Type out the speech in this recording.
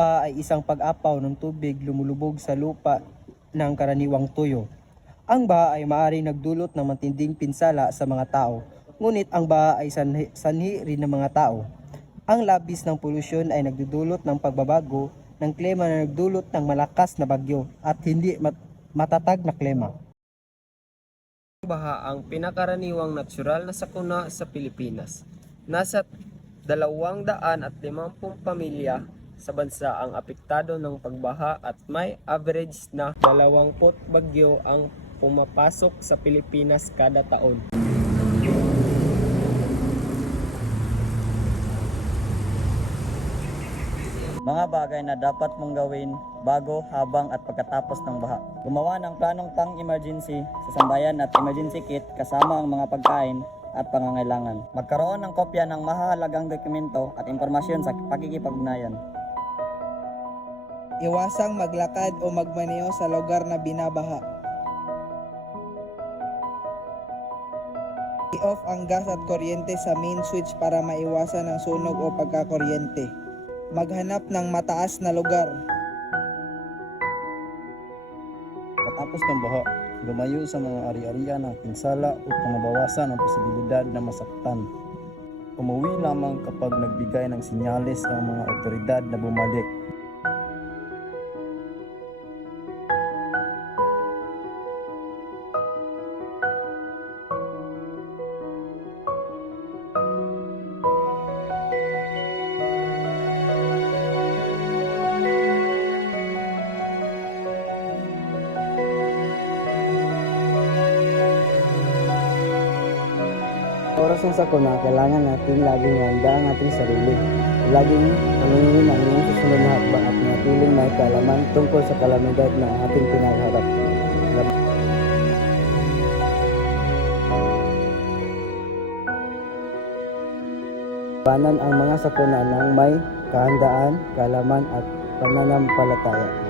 baha ay isang pag-apaw ng tubig lumulubog sa lupa ng karaniwang tuyo. Ang baha ay maaaring nagdulot ng matinding pinsala sa mga tao, ngunit ang baha ay sanhi rin ng mga tao. Ang labis ng polusyon ay nagdudulot ng pagbabago ng klima na nagdulot ng malakas na bagyo at hindi matatag na klima. Baha ang pinakaraniwang natural na sakuna sa Pilipinas. Nasa 250 pamilya sa bansa ang apektado ng pagbaha at may average na 20 bagyo ang pumapasok sa Pilipinas kada taon. Mga bagay na dapat mong gawin bago, habang at pagkatapos ng baha. Gumawa ng planong pang-emergency sa sambayan at emergency kit kasama ang mga pagkain at pangangailangan. Magkaroon ng kopya ng mahahalagang dokumento at impormasyon sa pakikipag-ugnayan. Iwasang maglakad o magmaneho sa lugar na binabaha. I-off ang gas at kuryente sa main switch para maiwasan ang sunog o pagkakuryente. Maghanap ng mataas na lugar. Katapos ng baha, lumayo sa mga ari-arian ng pinsala upang mabawasan ang posibilidad na masaktan. Umuwi lamang kapag nagbigay ng sinyales ang mga otoridad na bumalik. Oras ng sakuna, kailangan natin laging handa ang ating sarili. Laging paningin ang iyong susunod na hakbang at natiling may kaalaman tungkol sa kalamidad na ating pinagharap. Labanan ang mga sakuna ng may kahandaan, kaalaman at pananampalataya.